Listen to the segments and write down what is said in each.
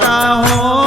करता हो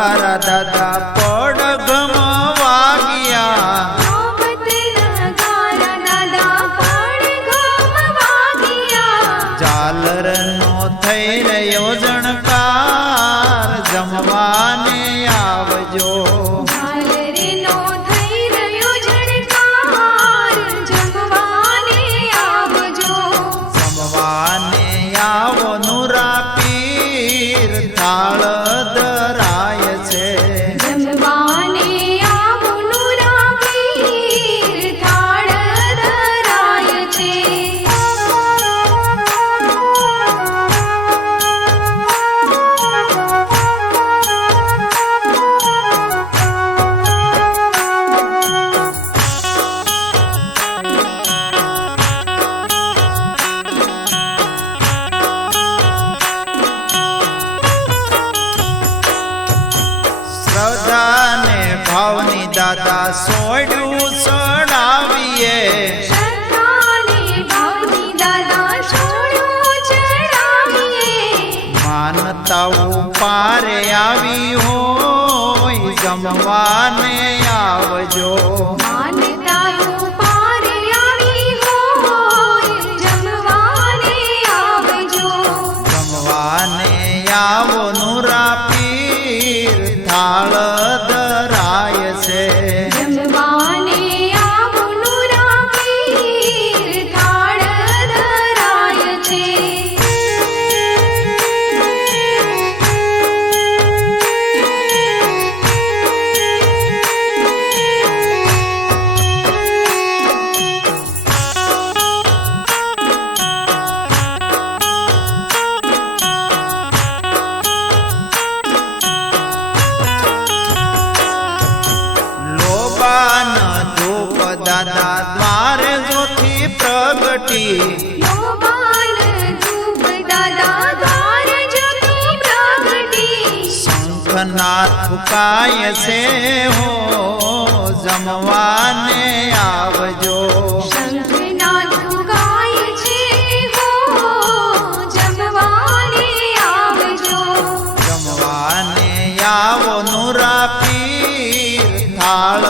शारदा દાદા સોડું ચડાવીએ. માનતાઓ પારે આવી હોય જમવાને આવજો. ભૂખના થુકાય છે હો જમવાને આવજો જમવાને આવો નુરા પીર થાળ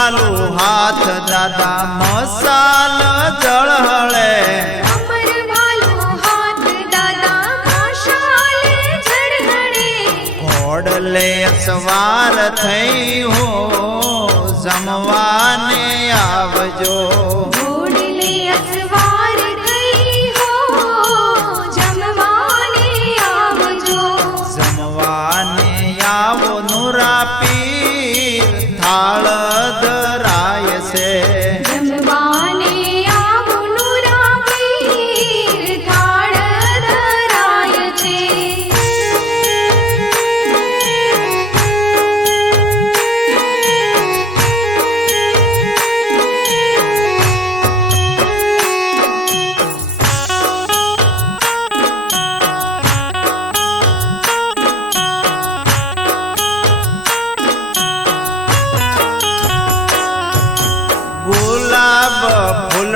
માલો હાથ દાદા મસાલ જળહળે. ઓડલે સવાર થઈ હો જમવાને આવજો.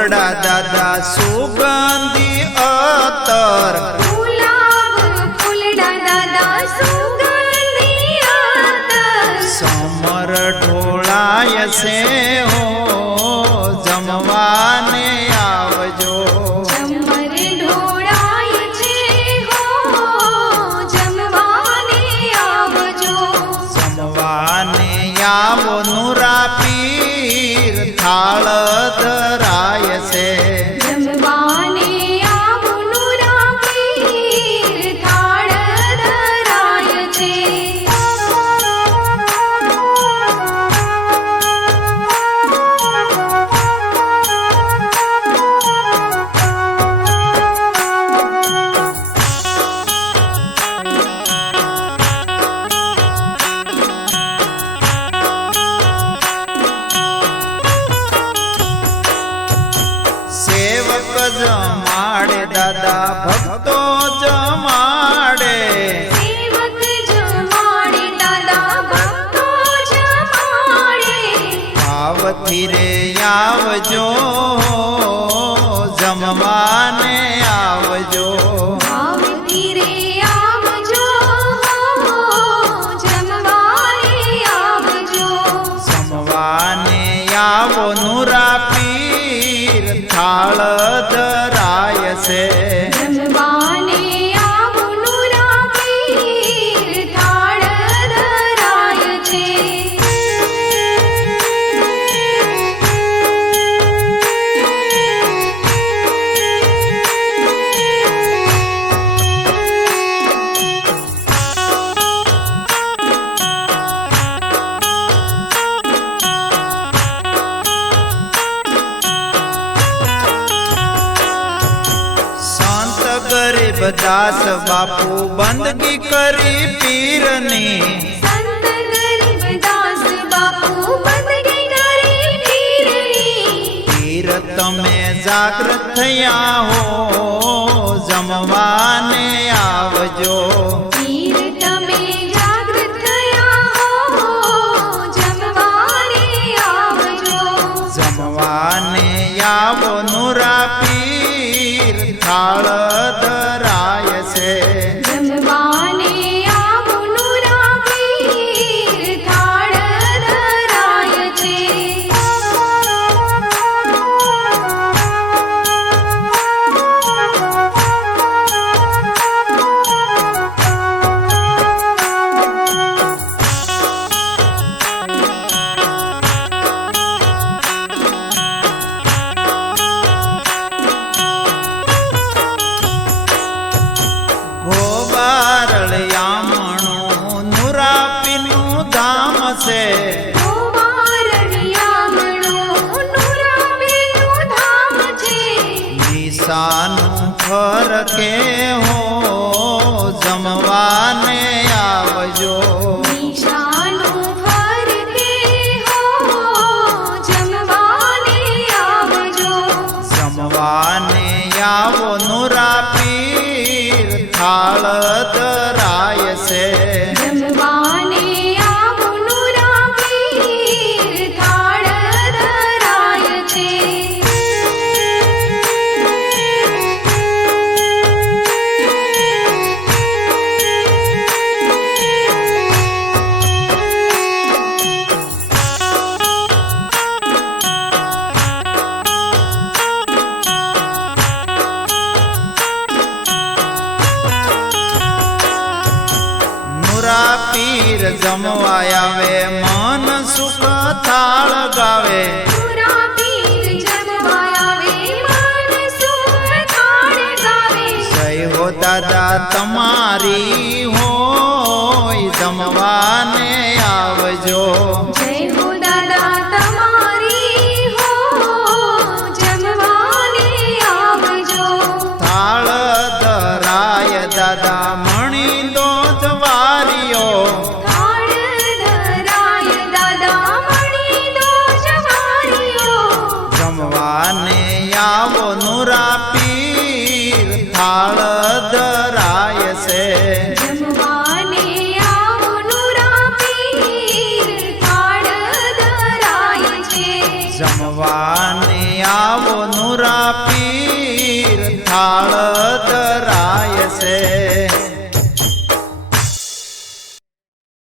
ભૂલડા દાદા સુગંધી અતર. સમર ઢોળાય છે જ માડે દાદા ભક્તો ગરીબદાસ બાપુ બંદગી કરી પીરની. સંત ગરીબદાસ બાપુ બંદગી કરી પીરની. પીર તમે જાગૃત થયા હો જમવાને આવજો. પીર તમે જાગૃત થયા હો જમવાને આવજો. જમવાને આવો નુરા પીર થાળ નિશાનું ઘર કે હો જમવાને આવજો. પીર જમવા આવે મન સુખ થાળ ગાવે દાદા તમારી હોય જમવાને.